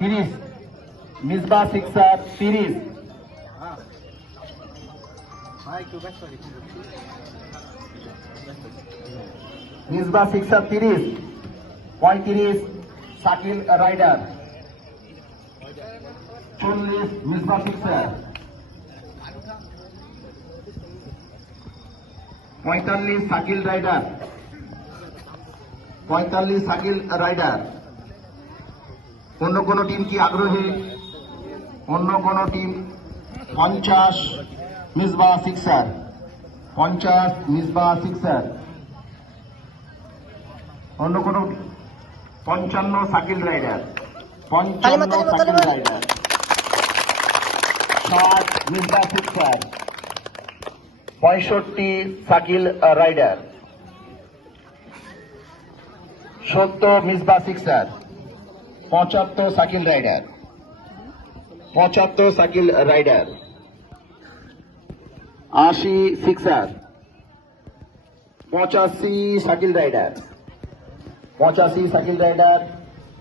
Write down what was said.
30 Misbah Sixers 30 Misbah Sixers 30 35 Shakil Riders 40 Misbah Sixers 45 Shakil Riders 45 Shakil Riders. অন্য কোন team কি আগ্রহী? অন্য কোন team? 50 Misbah Sixers 50 Misbah Sixers. অন্য কোন? 55 Shakil Riders 55 Shakil Riders 60 Misbah Sixers 65 Shakil Riders 70 Misbah Sixers 75 Shakil Riders 75 Shakil Riders 80 Sixers 85 Shakil Riders 85 Shakil rider